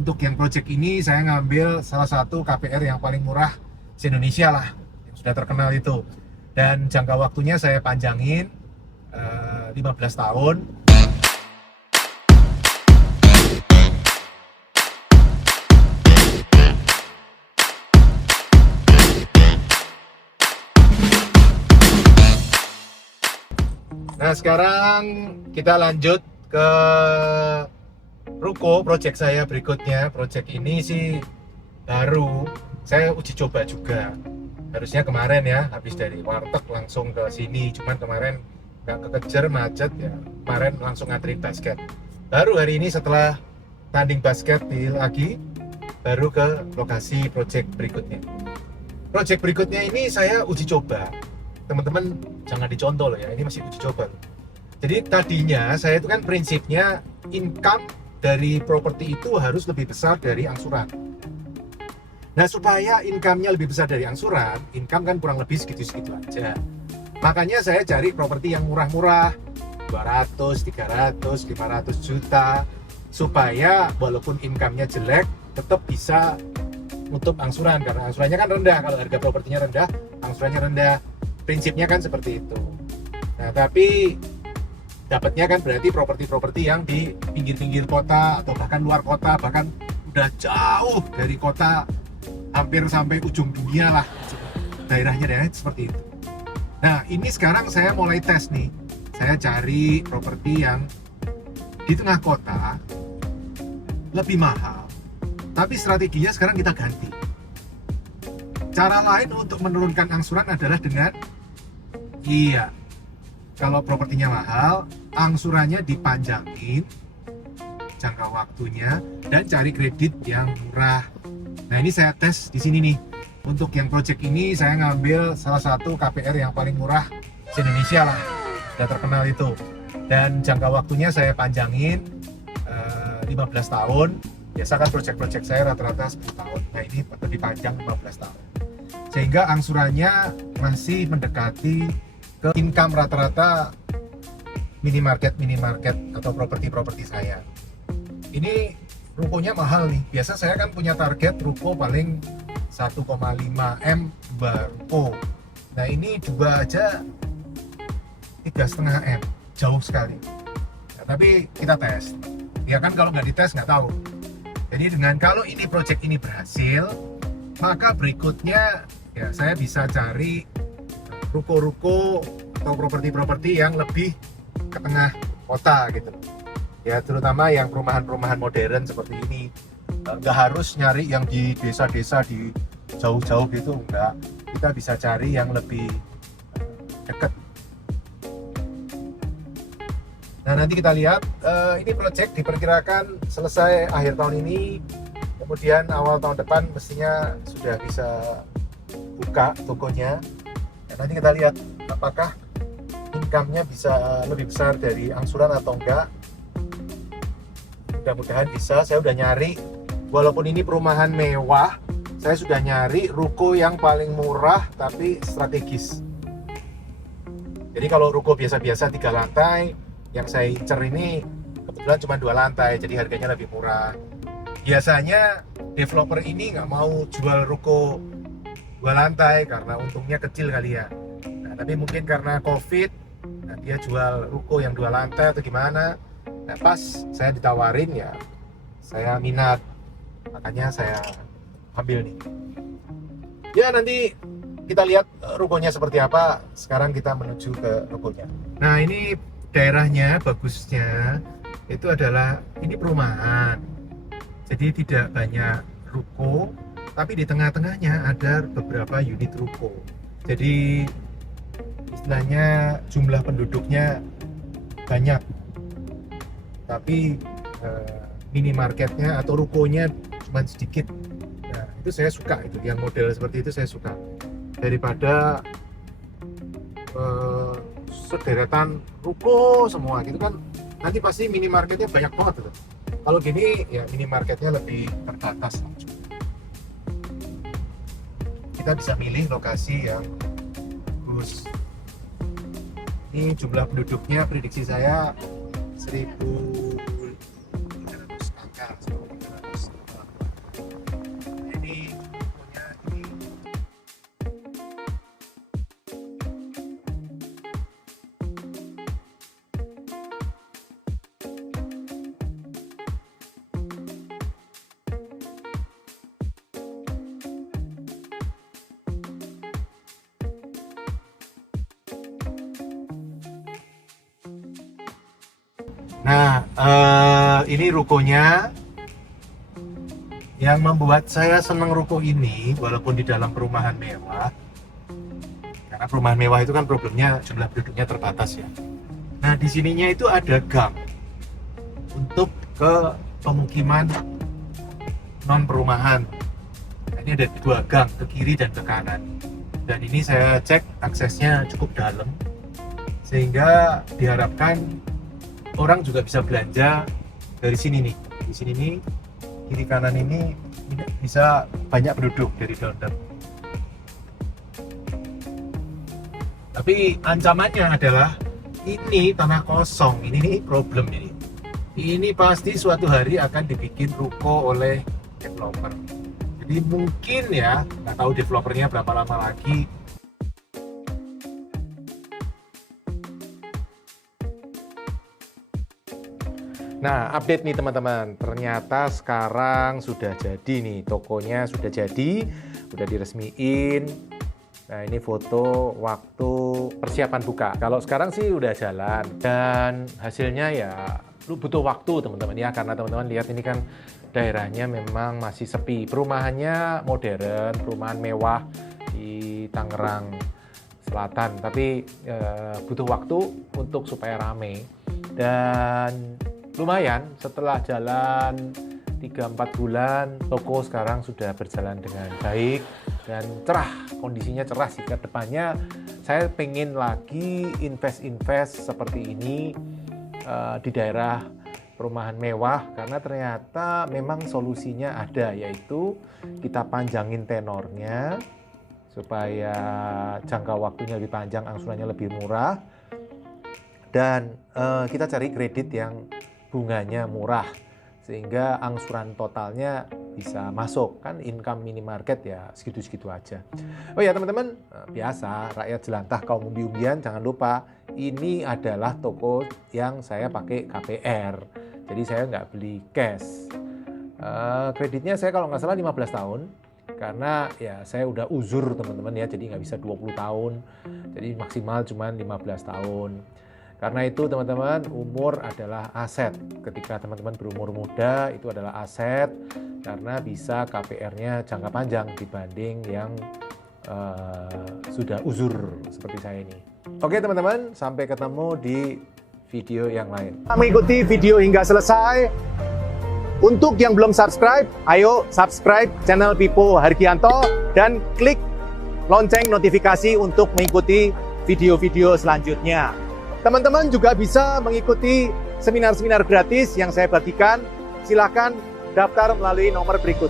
untuk yang project ini saya ngambil salah satu KPR yang paling murah se-Indonesia lah, yang sudah terkenal itu. Dan jangka waktunya saya panjangin 15 tahun. Nah, sekarang kita lanjut ke ruko project saya berikutnya. Project ini sih baru, saya uji coba juga. Harusnya kemarin ya, habis dari warteg langsung ke sini. Cuman kemarin nggak kekejar, macet ya. Kemarin langsung ngantri basket. Baru hari ini setelah tanding basket lagi, baru ke lokasi project berikutnya. Project berikutnya ini saya uji coba. Teman-teman jangan dicontoh loh ya, ini masih uji coba. Jadi tadinya saya itu kan prinsipnya income dari properti itu harus lebih besar dari angsuran. Nah, supaya income-nya lebih besar dari angsuran, income kan kurang lebih segitu-segitu aja. Makanya saya cari properti yang murah-murah, 200, 300, 500 juta, supaya walaupun income-nya jelek, tetap bisa nutup angsuran, karena angsurannya kan rendah. Kalau harga propertinya rendah, angsurannya rendah. Prinsipnya kan seperti itu. Nah, tapi dapatnya kan berarti properti-properti yang di pinggir-pinggir kota atau bahkan luar kota, bahkan udah jauh dari kota, hampir sampai ujung dunia lah daerahnya seperti itu. Nah, ini sekarang saya mulai tes nih. Saya cari properti yang di tengah kota, lebih mahal, tapi strateginya sekarang kita ganti. Cara lain untuk menurunkan angsuran adalah dengan kalau propertinya mahal, angsurannya dipanjangin jangka waktunya dan cari kredit yang murah. Nah, ini saya tes di sini nih. Untuk yang project ini saya ngambil salah satu KPR yang paling murah se-Indonesia lah, sudah terkenal itu. Dan jangka waktunya saya panjangin 15 tahun. Biasa kan project-project saya rata-rata 10 tahun. Nah, ini lebih panjang 15 tahun. Sehingga angsurannya masih mendekati ke income rata-rata minimarket atau properti saya. Ini rukonya mahal nih. Biasa saya kan punya target ruko paling 1,5 M ruko. Nah, ini juga aja 3,5 M, jauh sekali. Nah, tapi kita tes. Ya kan, kalau nggak dites nggak tahu. Jadi kalau ini project ini berhasil, maka berikutnya ya saya bisa cari ruko-ruko atau properti-properti yang lebih ke tengah kota gitu. Ya, terutama yang perumahan-perumahan modern seperti ini. Nggak harus nyari yang di desa-desa di jauh-jauh gitu, enggak. Kita bisa cari yang lebih dekat. Nah, nanti kita lihat, ini project diperkirakan selesai akhir tahun ini, kemudian awal tahun depan mestinya sudah bisa buka tokonya. Nanti kita lihat apakah income-nya bisa lebih besar dari angsuran atau enggak. Mudah-mudahan bisa. Saya udah nyari, walaupun ini perumahan mewah, saya sudah nyari ruko yang paling murah tapi strategis. Jadi kalau ruko biasa-biasa 3 lantai, yang saya incer ini kebetulan cuma 2 lantai, jadi harganya lebih murah. Biasanya developer ini nggak mau jual ruko 2 lantai karena untungnya kecil kali ya. Nah, tapi mungkin karena COVID, nah, dia jual ruko yang 2 lantai atau gimana. Nah, pas saya ditawarin ya saya minat, makanya saya ambil nih. Ya, nanti kita lihat rukonya seperti apa. Sekarang kita menuju ke rukonya. Nah, ini daerahnya bagusnya itu adalah ini perumahan, jadi tidak banyak ruko, tapi di tengah-tengahnya ada beberapa unit ruko. Jadi istilahnya jumlah penduduknya banyak, tapi minimarketnya atau rukonya cuma sedikit. Nah, itu saya suka, itu yang model seperti itu saya suka, daripada sederetan ruko semua gitu kan, nanti pasti minimarketnya banyak banget gitu. Kalau gini ya minimarketnya lebih terbatas. Kita bisa milih lokasi yang bagus. Ini jumlah penduduknya prediksi saya 1.300 angka, 1.300 Nah, ini rukonya. Yang membuat saya senang ruko ini, walaupun di dalam perumahan mewah, karena perumahan mewah itu kan problemnya jumlah penduduknya terbatas ya. Nah, di sininya itu ada gang untuk ke pemukiman non perumahan. Nah, ini ada 2 gang, ke kiri dan ke kanan. Dan ini saya cek aksesnya cukup dalam, sehingga diharapkan orang juga bisa belanja dari sini nih. Di sini nih, kiri kanan ini bisa banyak penduduk dari downtown. Tapi ancamannya adalah ini tanah kosong, ini nih problem ini. Ini pasti suatu hari akan dibikin ruko oleh developer. Jadi mungkin ya, nggak tahu developernya berapa lama lagi. Nah, update nih teman-teman. Ternyata sekarang sudah jadi nih, tokonya sudah jadi, udah diresmiin. Nah, ini foto waktu persiapan buka. Kalau sekarang sih udah jalan dan hasilnya ya lu butuh waktu teman-teman ya, karena teman-teman lihat ini kan daerahnya memang masih sepi. Perumahannya modern, perumahan mewah di Tangerang Selatan, tapi butuh waktu untuk supaya rame. Dan lumayan, setelah jalan 3-4 bulan, toko sekarang sudah berjalan dengan baik dan cerah, kondisinya cerah sih. Ke depannya saya pengen lagi invest seperti ini di daerah perumahan mewah, karena ternyata memang solusinya ada, yaitu kita panjangin tenornya supaya jangka waktunya lebih panjang, angsurannya lebih murah, dan kita cari kredit yang bunganya murah sehingga angsuran totalnya bisa masuk. Kan income minimarket ya segitu-segitu aja. Oh ya teman-teman, biasa rakyat jelantah kaum umbi-umbian, jangan lupa ini adalah toko yang saya pakai KPR, jadi saya nggak beli cash. Kreditnya saya kalau nggak salah 15 tahun, karena ya saya udah uzur teman-teman ya, jadi nggak bisa 20 tahun, jadi maksimal cuma 15 tahun. Karena itu teman-teman, umur adalah aset. Ketika teman-teman berumur muda, itu adalah aset karena bisa KPR-nya jangka panjang dibanding yang sudah uzur seperti saya ini. Oke teman-teman, sampai ketemu di video yang lain. Mengikuti video hingga selesai. Untuk yang belum subscribe, ayo subscribe channel Pipo Hargianto dan klik lonceng notifikasi untuk mengikuti video-video selanjutnya. Teman-teman juga bisa mengikuti seminar-seminar gratis yang saya bagikan. Silakan daftar melalui nomor berikut.